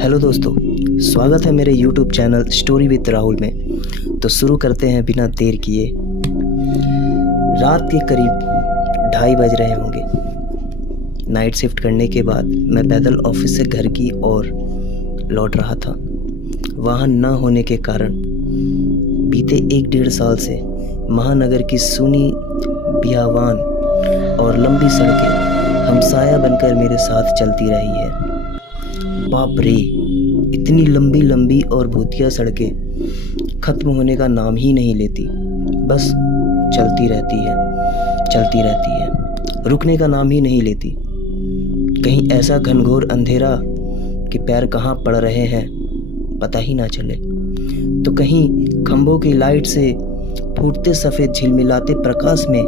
Hello दोस्तों, स्वागत है मेरे YouTube channel story with Rahul में। तो शुरू करते हैं बिना देर किए। रात के करीब 2:30 बज रहे होंगे। नाइट शिफ्ट करने के बाद मैं पैदल ऑफिस से घर की ओर लौट रहा था। वाहन न होने के कारण बीते 1-1.5 साल से महानगर की सुनी बियावान और लंबी सड़कें हमसाया बनकर मेरे साथ चलती रही है। बाप रे, इतनी लंबी लंबी और भूतिया सड़कें खत्म होने का नाम ही नहीं लेती। बस चलती रहती है, रुकने का नाम ही नहीं लेती। कहीं ऐसा घनघोर अंधेरा कि पैर कहाँ पड़ रहे हैं पता ही ना चले, तो कहीं खंभों की लाइट से फूटते सफ़ेद झिलमिलाते प्रकाश में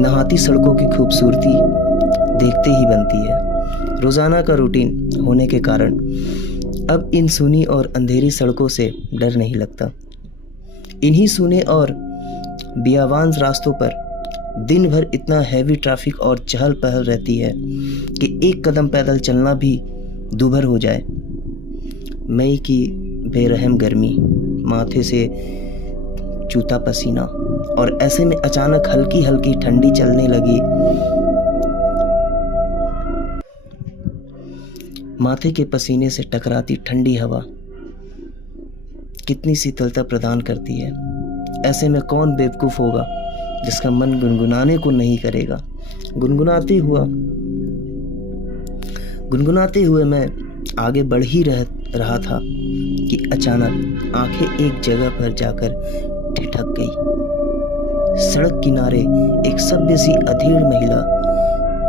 नहाती सड़कों की खूबसूरती देखते ही बनती है। रोज़ाना का रूटीन होने के कारण अब इन सूनी और अंधेरी सड़कों से डर नहीं लगता। इन्हीं सूने और बियावान रास्तों पर दिन भर इतना हैवी ट्रैफिक और चहल पहल रहती है कि एक कदम पैदल चलना भी दूभर हो जाए। मई की बेरहम गर्मी, माथे से चूता पसीना, और ऐसे में अचानक हल्की हल्की ठंडी चलने लगी। माथे के पसीने से टकराती ठंडी हवा कितनी शीतलता प्रदान करती है। ऐसे में कौन बेवकूफ़ होगा जिसका मन गुनगुनाने को नहीं करेगा। गुनगुनाते हुए मैं आगे बढ़ ही रहा था कि अचानक आंखें एक जगह पर जाकर ठिठक गई। सड़क किनारे एक सभ्य सी अधेड़ महिला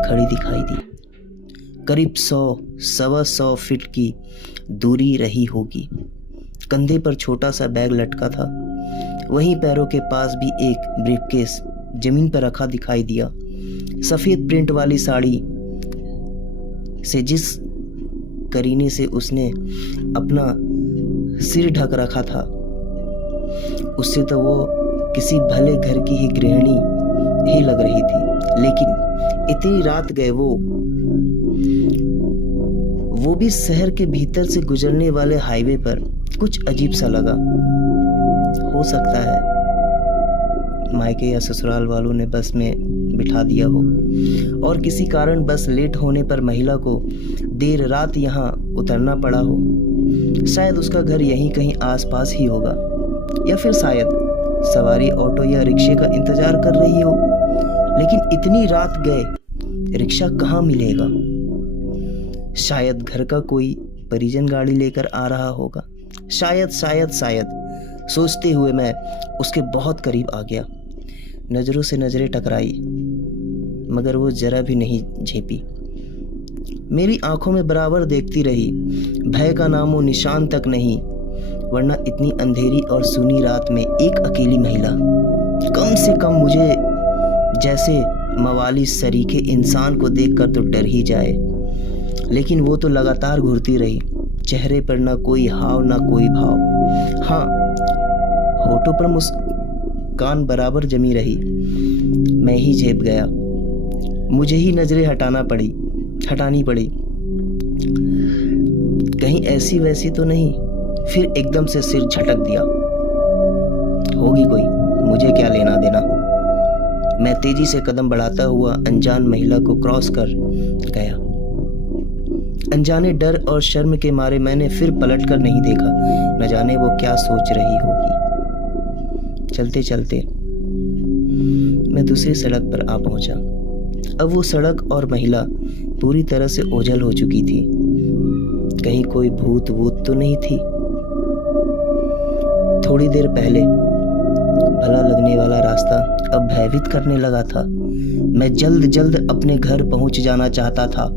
खड़ी दिखाई दी। करीब 100-125 फीट की दूरी रही होगी। कंधे पर छोटा सा बैग लटका था। वहीं पैरों के पास भी एक ब्रीफकेस जमीन पर रखा दिखाई दिया। सफ़ेद प्रिंट वाली साड़ी से जिस करीने से उसने अपना सिर ढक रखा था, उससे तो वो किसी भले घर की ही गृहिणी ही लग रही थी। लेकिन इतनी रात गए वो भी शहर के भीतर से गुजरने वाले हाईवे पर कुछ अजीब सा लगा। हो सकता है मायके या ससुराल वालों ने बस में बिठा दिया हो और किसी कारण बस लेट होने पर महिला को देर रात यहाँ उतरना पड़ा हो। शायद उसका घर यहीं कहीं आसपास ही होगा, या फिर शायद सवारी ऑटो या रिक्शे का इंतजार कर रही हो। लेकिन इतनी रात गए रिक्शा कहाँ मिलेगा? शायद घर का कोई परिजन गाड़ी लेकर आ रहा होगा। शायद सोचते हुए मैं उसके बहुत करीब आ गया। नज़रों से नज़रें टकराई, मगर वो जरा भी नहीं झेपी। मेरी आंखों में बराबर देखती रही। भय का नामो निशान तक नहीं, वरना इतनी अंधेरी और सूनी रात में एक अकेली महिला, कम से कम मुझे जैसे मवाली सरीखे इंसान को देखकर तो डर ही जाए। लेकिन वो तो लगातार घूरती रही। चेहरे पर ना कोई हाव ना कोई भाव। हाँ, होठों पर मुस्कान बराबर जमी रही। मैं ही झेप गया। मुझे ही नजरें हटानी पड़ी। कहीं ऐसी वैसी तो नहीं। फिर एकदम से सिर झटक दिया। होगी कोई, मुझे क्या लेना देना। मैं तेजी से कदम बढ़ाता हुआ अनजान महिला को क्रॉस कर गया। अनजाने डर और शर्म के मारे मैंने फिर पलट कर नहीं देखा। न जाने वो क्या सोच रही होगी। चलते चलते मैं दूसरी सड़क पर आ पहुंचा। अब वो सड़क और महिला पूरी तरह से ओझल हो चुकी थी। कहीं कोई भूत वूत तो नहीं थी। थोड़ी देर पहले भला लगने वाला रास्ता अब भयभीत करने लगा था। मैं जल्द अपने घर पहुंच जाना चाहता था।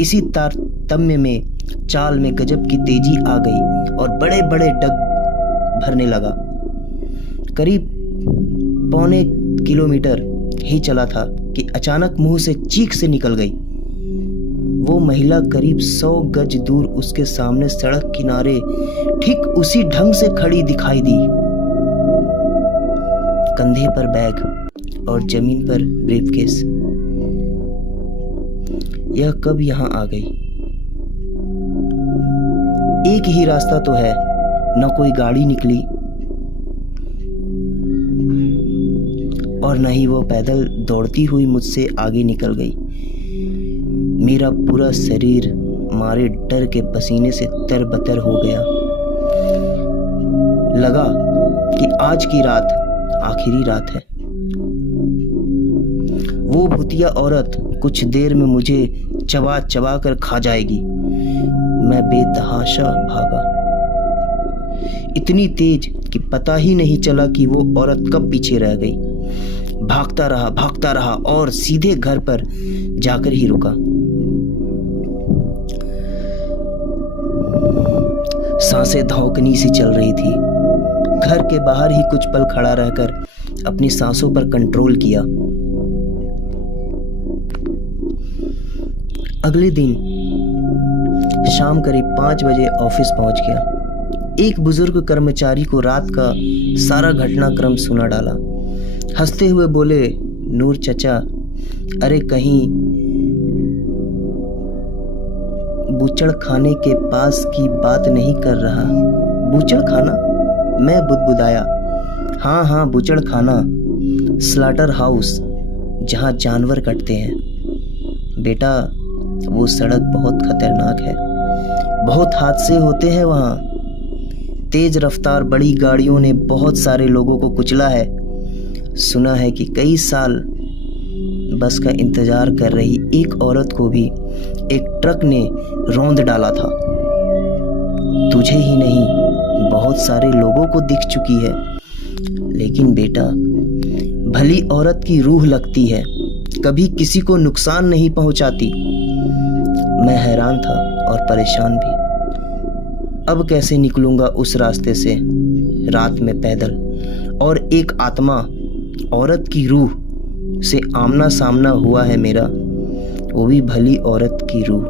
इसी तारतम्य में चाल में गजब की तेजी आ गई और बड़े बड़े डग भरने लगा। करीब 1.25 किलोमीटर ही चला था कि अचानक मुंह से चीख से निकल गई। वो महिला करीब 100 गज दूर उसके सामने सड़क किनारे ठीक उसी ढंग से खड़ी दिखाई दी। कंधे पर बैग और जमीन पर ब्रीफकेस। यह कब यहाँ आ गई? एक ही रास्ता तो है, न कोई गाड़ी निकली और न ही वो पैदल दौड़ती हुई मुझसे आगे निकल गई। मेरा पूरा शरीर मारे डर के पसीने से तरबतर हो गया। लगा कि आज की रात आखिरी रात है। वो भूतिया औरत कुछ देर में मुझे चबा चबा कर खा जाएगी। मैं बेतहाशा भागा, इतनी तेज कि पता ही नहीं चला कि वो औरत कब पीछे रह गई। भागता रहा और सीधे घर पर जाकर ही रुका। सांसें धौंकनी सी चल रही थी। घर के बाहर ही कुछ पल खड़ा रहकर अपनी सांसों पर कंट्रोल किया। अगले दिन शाम करीब 5 बजे ऑफिस पहुंच गया। एक बुजुर्ग कर्मचारी को रात का सारा घटनाक्रम सुना डाला। हंसते हुए बोले, नूर चचा, अरे कहीं बूचड़ खाने के पास की बात नहीं कर रहा? बूचड़ खाना? मैं बुदबुदाया। हाँ, बूचड़ खाना, स्लॉटर हाउस, जहाँ जानवर कटते हैं। बेटा, वो सड़क बहुत खतरनाक है, बहुत हादसे होते हैं वहाँ। तेज रफ्तार बड़ी गाड़ियों ने बहुत सारे लोगों को कुचला है। सुना है कि कई साल बस का इंतजार कर रही एक औरत को भी एक ट्रक ने रौंद डाला था। तुझे ही नहीं, बहुत सारे लोगों को दिख चुकी है। लेकिन बेटा, भली औरत की रूह लगती है, कभी किसी को नुकसान नहीं पहुंचाती। मैं हैरान था और परेशान भी। अब कैसे निकलूंगा उस रास्ते से रात में पैदल, और एक आत्मा, औरत की रूह से आमना सामना हुआ है मेरा, वो भी भली औरत की रूह।